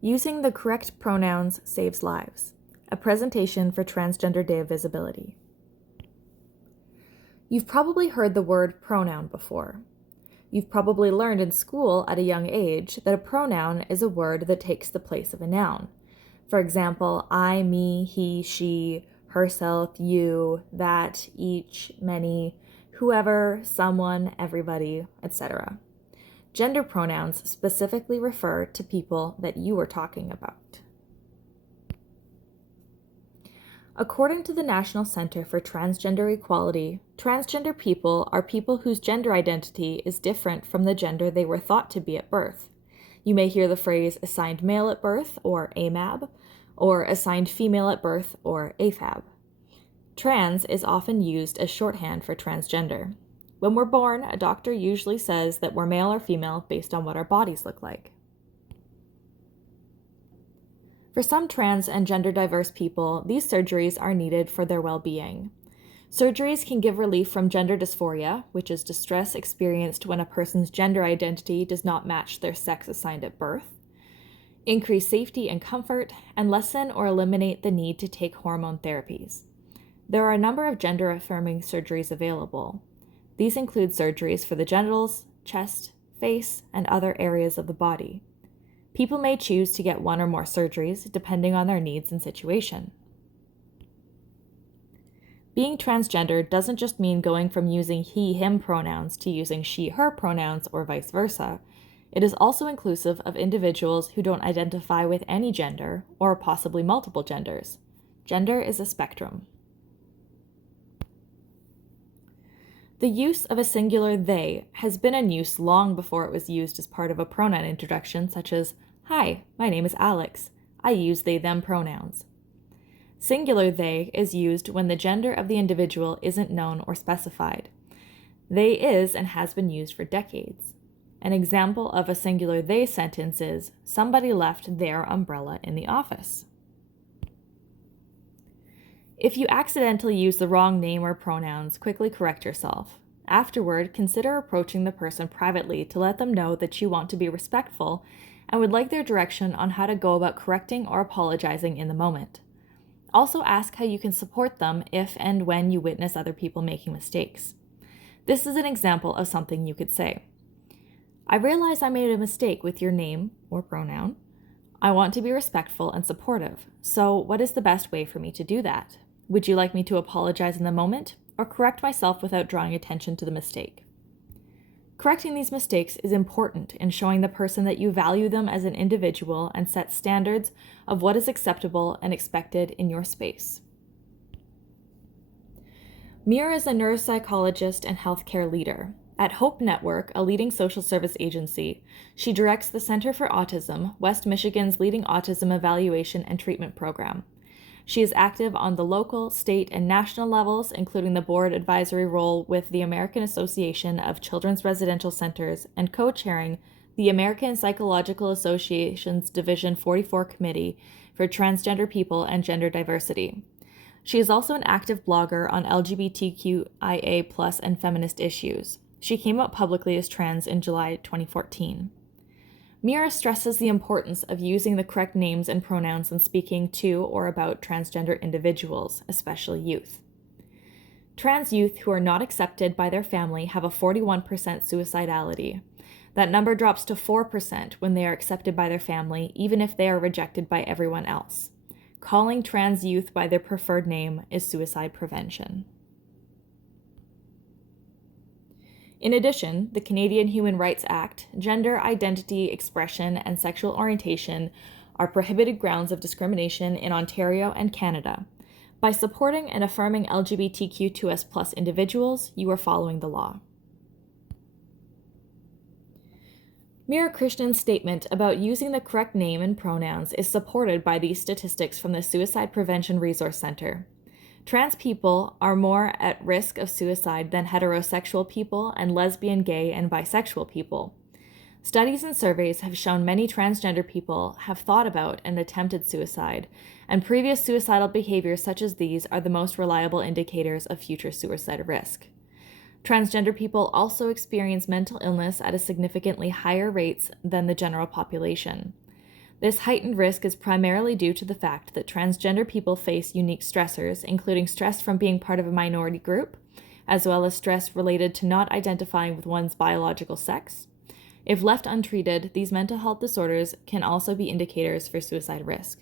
Using the correct pronouns saves lives. A presentation for Transgender Day of Visibility. You've probably heard the word pronoun before. You've probably learned in school at a young age that a pronoun is a word that takes the place of a noun. For example, I, me, he, she, herself, you, that, each, many, whoever, someone, everybody, etc. Gender pronouns specifically refer to people that you are talking about. According to the National Center for Transgender Equality, transgender people are people whose gender identity is different from the gender they were thought to be at birth. You may hear the phrase assigned male at birth, or AMAB, or assigned female at birth, or AFAB. Trans is often used as shorthand for transgender. When we're born, a doctor usually says that we're male or female based on what our bodies look like. For some trans and gender diverse people, these surgeries are needed for their well-being. Surgeries can give relief from gender dysphoria, which is distress experienced when a person's gender identity does not match their sex assigned at birth, increase safety and comfort, and lessen or eliminate the need to take hormone therapies. There are a number of gender-affirming surgeries available. These include surgeries for the genitals, chest, face, and other areas of the body. People may choose to get one or more surgeries depending on their needs and situation. Being transgender doesn't just mean going from using he, him pronouns to using she, her pronouns or vice versa. It is also inclusive of individuals who don't identify with any gender or possibly multiple genders. Gender is a spectrum. The use of a singular they has been in use long before it was used as part of a pronoun introduction, such as, "Hi, my name is Alex. I use they/them pronouns." Singular they is used when the gender of the individual isn't known or specified. They is and has been used for decades. An example of a singular they sentence is, "Somebody left their umbrella in the office." If you accidentally use the wrong name or pronouns, quickly correct yourself. Afterward, consider approaching the person privately to let them know that you want to be respectful and would like their direction on how to go about correcting or apologizing in the moment. Also ask how you can support them if and when you witness other people making mistakes. This is an example of something you could say. "I realize I made a mistake with your name or pronoun. I want to be respectful and supportive, so what is the best way for me to do that? Would you like me to apologize in the moment or correct myself without drawing attention to the mistake?" Correcting these mistakes is important in showing the person that you value them as an individual and set standards of what is acceptable and expected in your space. Mira is a neuropsychologist and healthcare leader. At Hope Network, a leading social service agency, she directs the Center for Autism, West Michigan's leading autism evaluation and treatment program. She is active on the local, state, and national levels, including the board advisory role with the American Association of Children's Residential Centers and co-chairing the American Psychological Association's Division 44 Committee for Transgender People and Gender Diversity. She is also an active blogger on LGBTQIA+ and feminist issues. She came out publicly as trans in July 2014. Mira stresses the importance of using the correct names and pronouns when speaking to or about transgender individuals, especially youth. Trans youth who are not accepted by their family have a 41% suicidality. That number drops to 4% when they are accepted by their family, even if they are rejected by everyone else. Calling trans youth by their preferred name is suicide prevention. In addition, the Canadian Human Rights Act, gender identity, expression, and sexual orientation are prohibited grounds of discrimination in Ontario and Canada. By supporting and affirming LGBTQ2S+ individuals, you are following the law. Mira Krishnan's statement about using the correct name and pronouns is supported by these statistics from the Suicide Prevention Resource Center. Trans people are more at risk of suicide than heterosexual people and lesbian, gay, and bisexual people. Studies and surveys have shown many transgender people have thought about and attempted suicide, and previous suicidal behaviors such as these are the most reliable indicators of future suicide risk. Transgender people also experience mental illness at a significantly higher rates than the general population. This heightened risk is primarily due to the fact that transgender people face unique stressors, including stress from being part of a minority group, as well as stress related to not identifying with one's biological sex. If left untreated, these mental health disorders can also be indicators for suicide risk.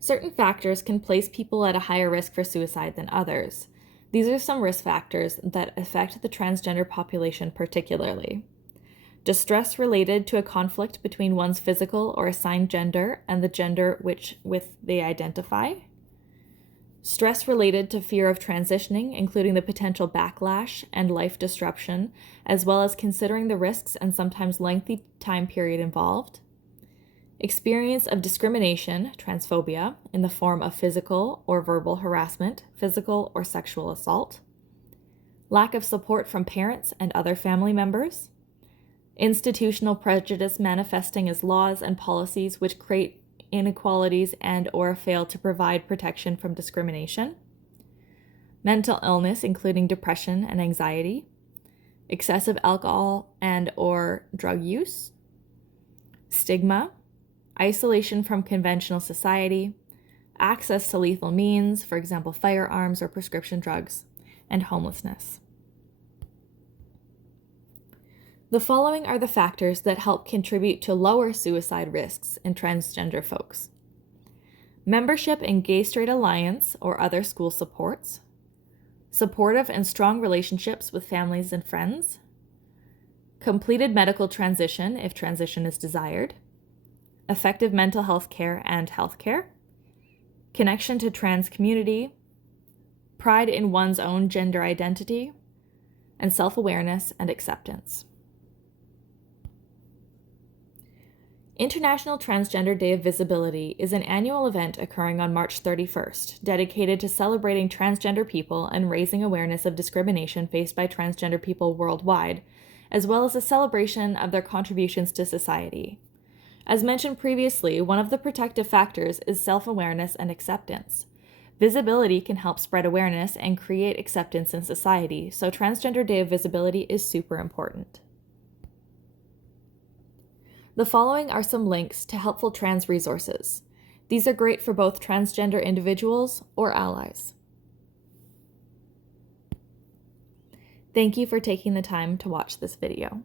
Certain factors can place people at a higher risk for suicide than others. These are some risk factors that affect the transgender population particularly. Distress related to a conflict between one's physical or assigned gender and the gender with they identify. Stress related to fear of transitioning, including the potential backlash and life disruption, as well as considering the risks and sometimes lengthy time period involved. Experience of discrimination, transphobia, in the form of physical or verbal harassment, physical or sexual assault. Lack of support from parents and other family members. Institutional prejudice manifesting as laws and policies which create inequalities and or fail to provide protection from discrimination. Mental illness, including depression and anxiety. Excessive alcohol and or drug use. Stigma. Isolation from conventional society. Access to lethal means, for example, firearms or prescription drugs. And homelessness. The following are the factors that help contribute to lower suicide risks in transgender folks. Membership in Gay-Straight Alliance or other school supports. Supportive and strong relationships with families and friends. Completed medical transition if transition is desired. Effective mental health care and health care. Connection to trans community. Pride in one's own gender identity. And self-awareness and acceptance. International Transgender Day of Visibility is an annual event occurring on March 31st, dedicated to celebrating transgender people and raising awareness of discrimination faced by transgender people worldwide, as well as a celebration of their contributions to society. As mentioned previously, one of the protective factors is self-awareness and acceptance. Visibility can help spread awareness and create acceptance in society, so Transgender Day of Visibility is super important. The following are some links to helpful trans resources. These are great for both transgender individuals or allies. Thank you for taking the time to watch this video.